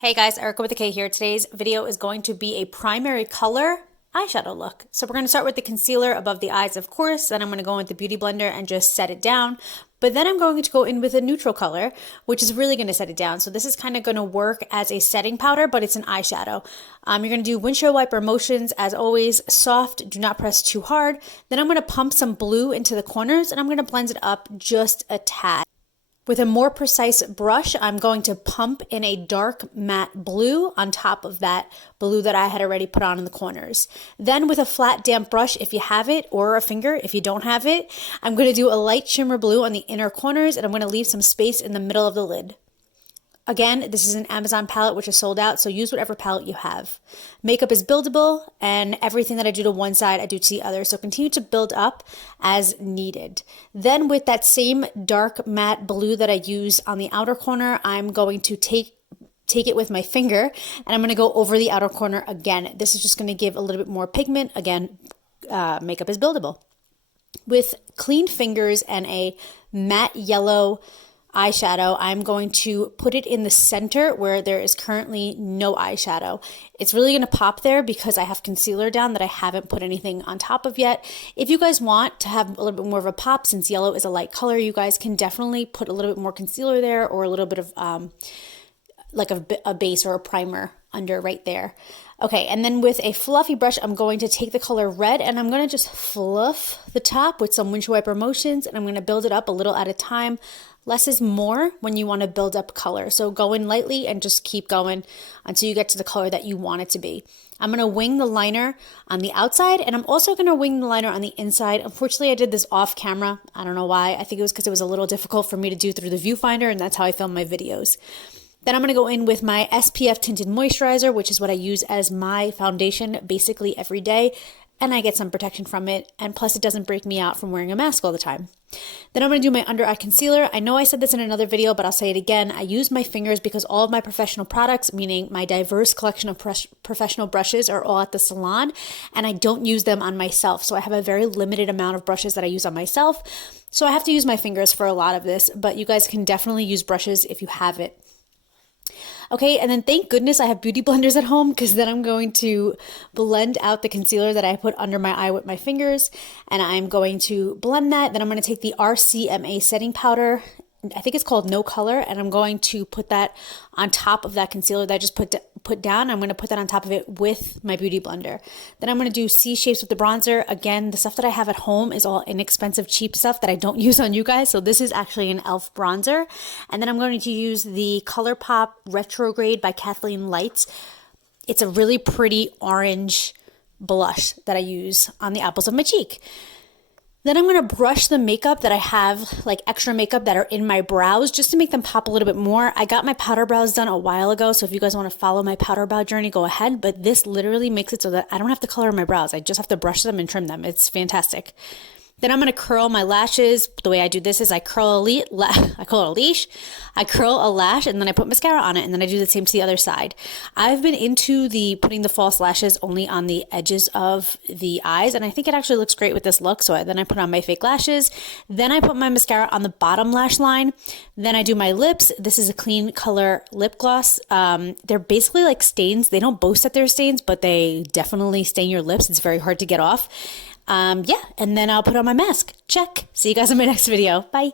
Hey guys, Erica with a K here. Today's video is going to be a primary color eyeshadow look. So we're going to start with the concealer above the eyes, of course. Then I'm going to go in with the Beauty Blender and just set it down. But then I'm going to go in with a neutral color, which is really going to set it down. So this is kind of going to work as a setting powder, but it's an eyeshadow. You're going to do windshield wiper motions, as always, soft, do not press too hard. Then I'm going to pump some blue into the corners and I'm going to blend it up just a tad. With a more precise brush, I'm going to pump in a dark matte blue on top of that blue that I had already put on in the corners. Then with a flat damp brush, if you have it, or a finger if you don't have it, I'm going to do a light shimmer blue on the inner corners and I'm going to leave some space in the middle of the lid. Again, this is an Amazon palette which is sold out, so use whatever palette you have. Makeup is buildable, and everything that I do to one side, I do to the other, so continue to build up as needed. Then with that same dark matte blue that I use on the outer corner, I'm going to take it with my finger, and I'm going to go over the outer corner again. This is just going to give a little bit more pigment. Again, makeup is buildable. With clean fingers and a matte yellow eyeshadow, I'm going to put it in the center where there is currently no eyeshadow. It's really going to pop there because I have concealer down that I haven't put anything on top of yet. If you guys want to have a little bit more of a pop, since yellow is a light color, you guys can definitely put a little bit more concealer there, or a little bit of like a base or a primer under right there. Okay, and then with a fluffy brush, I'm going to take the color red and I'm going to just fluff the top with some windshield wiper motions, and I'm going to build it up a little at a time. Less is more when you want to build up color. So go in lightly and just keep going until you get to the color that you want it to be. I'm going to wing the liner on the outside, and I'm also going to wing the liner on the inside. Unfortunately, I did this off camera. I don't know why. I think it was because it was a little difficult for me to do through the viewfinder, and that's how I film my videos. Then I'm going to go in with my SPF tinted moisturizer, which is what I use as my foundation basically every day. And I get some protection from it, and plus it doesn't break me out from wearing a mask all the time. Then I'm going to do my under eye concealer. I know I said this in another video, but I'll say it again. I use my fingers because all of my professional products, meaning my diverse collection of professional brushes, are all at the salon, and I don't use them on myself. So I have a very limited amount of brushes that I use on myself. So I have to use my fingers for a lot of this, but you guys can definitely use brushes if you have it. Okay, and then thank goodness I have beauty blenders at home, because then I'm going to blend out the concealer that I put under my eye with my fingers, and I'm going to blend that. Then I'm going to take the RCMA setting powder, I think it's called No Color, and I'm going to put that on top of that concealer that I just put down. I'm going to put that on top of it with my beauty blender. Then I'm going to do C shapes with the bronzer. Again, the stuff that I have at home is all inexpensive, cheap stuff that I don't use on you guys. So this is actually an e.l.f. bronzer. And then I'm going to use the ColourPop Retrograde by Kathleen Lights. It's a really pretty orange blush that I use on the apples of my cheek. Then I'm going to brush the makeup that I have, like extra makeup that are in my brows, just to make them pop a little bit more. I got my powder brows done a while ago, so if you guys want to follow my powder brow journey, go ahead. But this literally makes it so that I don't have to color my brows. I just have to brush them and trim them. It's fantastic. Then I'm going to curl my lashes. The way I do this is I curl I call it a leash. I curl a lash and then I put mascara on it, and then I do the same to the other side. I've been into putting the false lashes only on the edges of the eyes, and I think it actually looks great with this look. So then I put on my fake lashes. Then I put my mascara on the bottom lash line. Then I do my lips. This is a clean color lip gloss. They're basically like stains. They don't boast that they're stains, but they definitely stain your lips. It's very hard to get off. Yeah, and then I'll put on my mask. Check. See you guys in my next video. Bye.